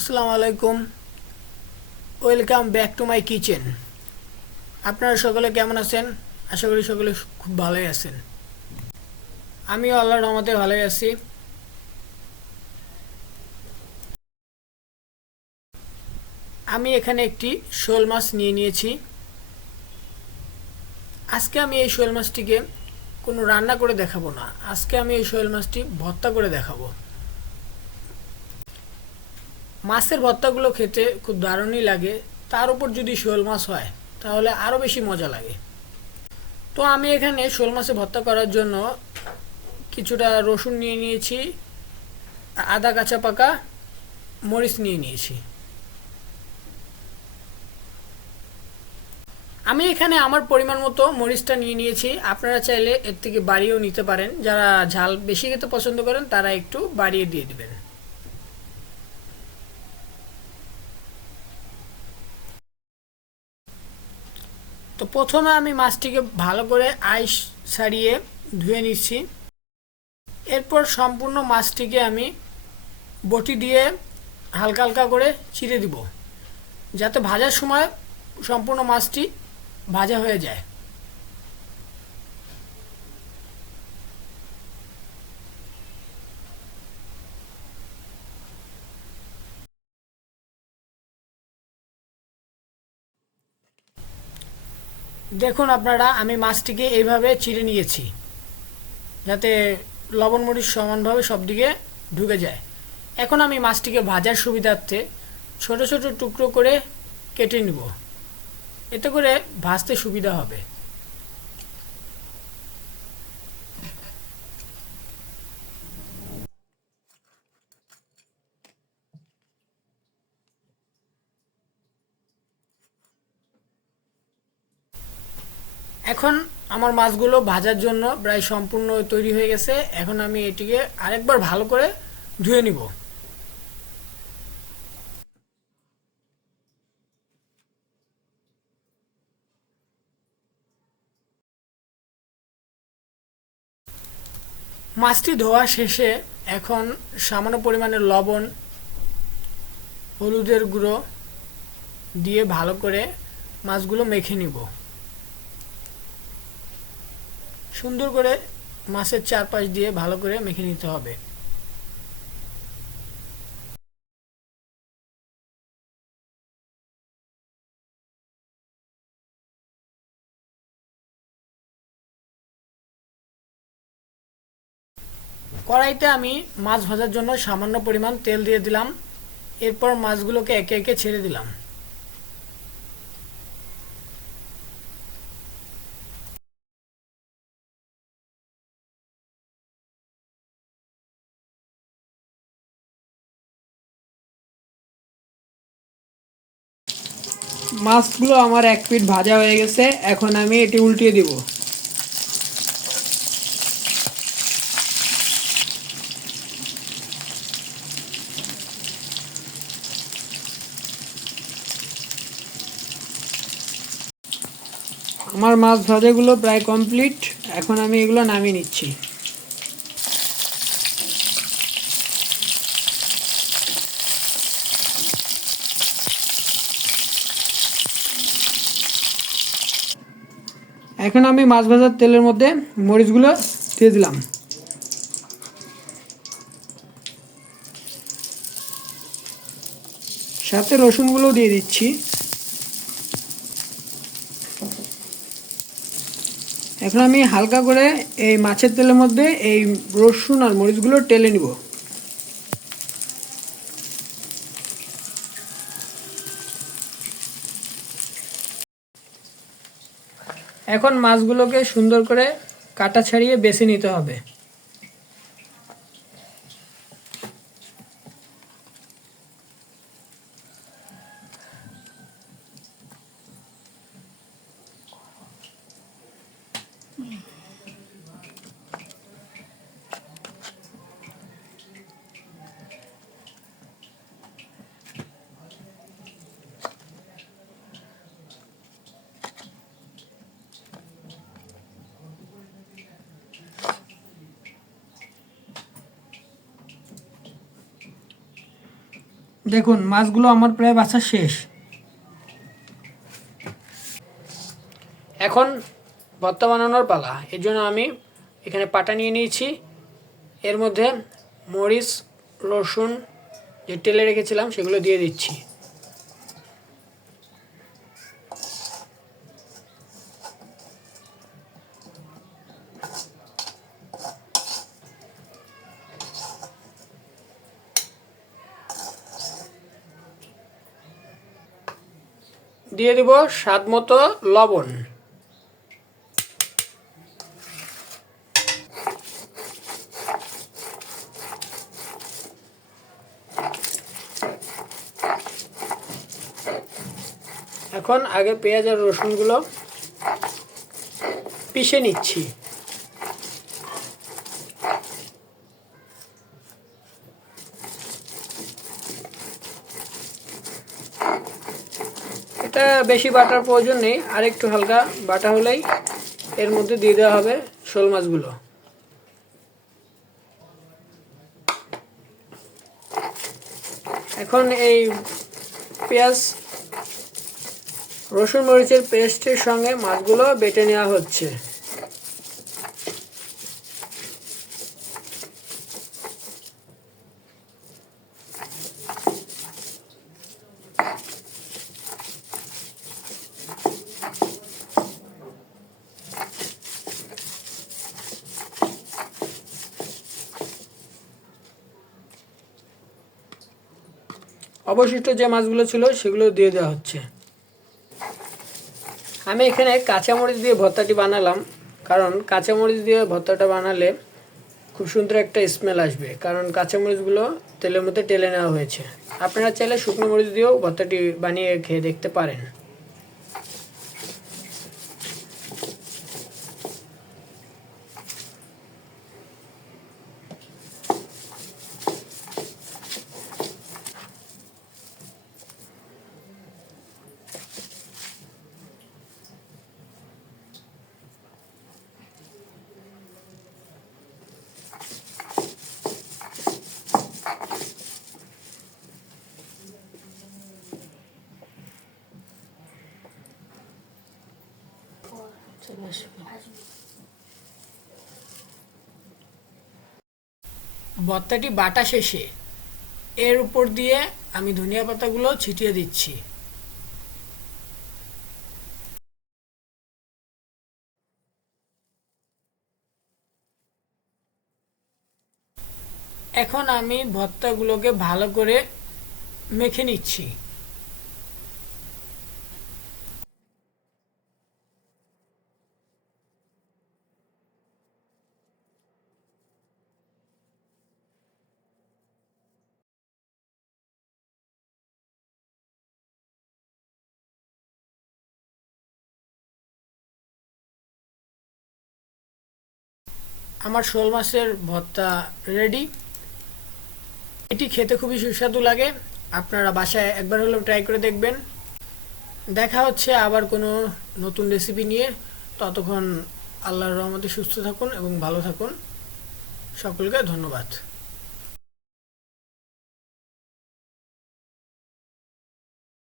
আসসালামু আলাইকুম। Welcome back to my kitchen. আপনারা সকলে কেমন আছেন? আশা করি সকলে খুব ভালোই আছেন। আমিও আল্লাহর রহমতে ভালোই আছি। আমি এখানে একটি শোল মাছ নিয়ে নিয়েছি। আজকে আমি এই শোল মাছটিকে কোনো রান্না করে দেখাবো না, আজকে আমি এই শোল মাছটি ভর্তা করে দেখাবো। মাছের ভর্তাগুলো খেতে খুব দারুণই লাগে, তার উপর যদি শোল মাছ হয় তাহলে আরও বেশি মজা লাগে। তো আমি এখানে শোল মাছের ভর্তা করার জন্য কিছুটা রসুন নিয়ে নিয়েছি, আদা কাঁচা পাকা, মরিচ নিয়ে নিয়েছি। আমি এখানে আমার পরিমাণ মতো মরিচটা নিয়ে নিয়েছি, আপনারা চাইলে এর থেকে বাড়িয়েও নিতে পারেন। যারা ঝাল বেশি খেতে পছন্দ করেন তারা একটু বাড়িয়ে দিয়ে দিবেন। তো প্রথমে আমি মাছটিকে ভালো করে আইস ছাড়িয়ে ধুয়ে নিচ্ছি। এরপর সম্পূর্ণ মাছটিকে আমি বটি দিয়ে হালকা হালকা করে চিড়ে দিব, যাতে ভাজার সময় সম্পূর্ণ মাছটি ভাজা হয়ে যায়। দেখুন আপনারা, আমি মাছটিকে এইভাবে চিড়ে নিয়েছি যাতে লবণ মরিচ সমানভাবে সব দিকে ঢুকে যায়। এখন আমি মাছটিকে ভাজার সুবিধার্থে ছোট ছোট টুকরো করে কেটে নিব, এতে করে ভাজতে সুবিধা হবে। এখন আমার মাছগুলো ভাজার জন্য প্রায় সম্পূর্ণ তৈরি হয়ে গেছে। এখন আমি এটিকে আরেকবার ভালো করে ধুয়ে নিব। মাছটি ধোয়া শেষে এখন সামান্য পরিমাণে লবণ, হলুদের গুঁড়ো দিয়ে ভালো করে মাছগুলো মেখে নিব। সুন্দর করে মাছের চারপাশ দিয়ে ভালো করে মেখে নিতে হবে। কড়াইতে আমি মাছ ভাজার জন্য সামান্য পরিমাণ তেল দিয়ে দিলাম। এরপর মাছগুলোকে একে একে ছেড়ে দিলাম। মাছগুলো আমার এক পিঠ ভাজা হয়ে গেছে, এখন আমি এটি উল্টিয়ে দিব। আমার মাছ ভাজাগুলো প্রায় কমপ্লিট, এখন আমি এগুলো নামিয়ে নিচ্ছি। এখন আমি মাছ ভাজার তেলের মধ্যে মরিচগুলো দিয়ে দিলাম, সাথে রসুনগুলো দিয়ে দিচ্ছি। এখন আমি হালকা করে এই মাছের তেলের মধ্যে এই রসুন আর মরিচগুলো টেলে নিব। এখন মাছগুলোকে সুন্দর করে কাটা ছাড়িয়ে বেছে নিতে হবে। দেখুন মাছগুলো আমার প্রায় বাছা শেষ। এখন ভর্তা বানানোর পালা। এর জন্য আমি এখানে পাটা নিয়ে নিয়েছি, এর মধ্যে মরিচ রসুন যে তেলে রেখেছিলাম সেগুলো দিয়ে দিচ্ছি। দিয়ে দেব স্বাদ মতো লবণ। এখন আগে পেঁয়াজ আর রসুনগুলো পিষে নিচ্ছি। এটা বেশি বাটার প্রয়োজন নেই, আর একটু হালকা বাটা হলেই এর মধ্যে দিয়ে দেওয়া হবে শোল মাছগুলো। এখন এই পেঁয়াজ রসুন মরিচের পেস্টের সঙ্গে মাছগুলো বেটে নেওয়া হচ্ছে। অবশিষ্ট যে মাছগুলো ছিল সেগুলো দিয়ে দেওয়া হচ্ছে। আমি এখানে কাঁচামরিচ দিয়ে ভর্তাটি বানালাম, কারণ কাঁচামরিচ দিয়ে ভর্তাটা বানালে খুব সুন্দর একটা স্মেল আসবে, কারণ কাঁচামরিচগুলো তেলের মধ্যে টেলে নেওয়া হয়েছে। আপনারা চাইলে শুকনো মরিচ দিয়েও ভর্তাটি বানিয়ে খেয়ে দেখতে পারেন। ভর্তাটি বাটা শেষে এর উপর দিয়ে আমি ধনিয়া পাতাগুলো ছিটিয়ে দিচ্ছি। এখন আমি ভর্তাগুলোকে ভালো করে মেখে নিচ্ছি। আমার শোল মাছের ভর্তা রেডি। এটি খেতে খুবই সুস্বাদু লাগে, আপনারা বাসায় একবার হলেও ট্রাই করে দেখবেন। দেখা হচ্ছে আবার কোনো নতুন রেসিপি নিয়ে। ততক্ষণ আল্লাহর রহমতে সুস্থ থাকুন এবং ভালো থাকুন। সকলকে ধন্যবাদ।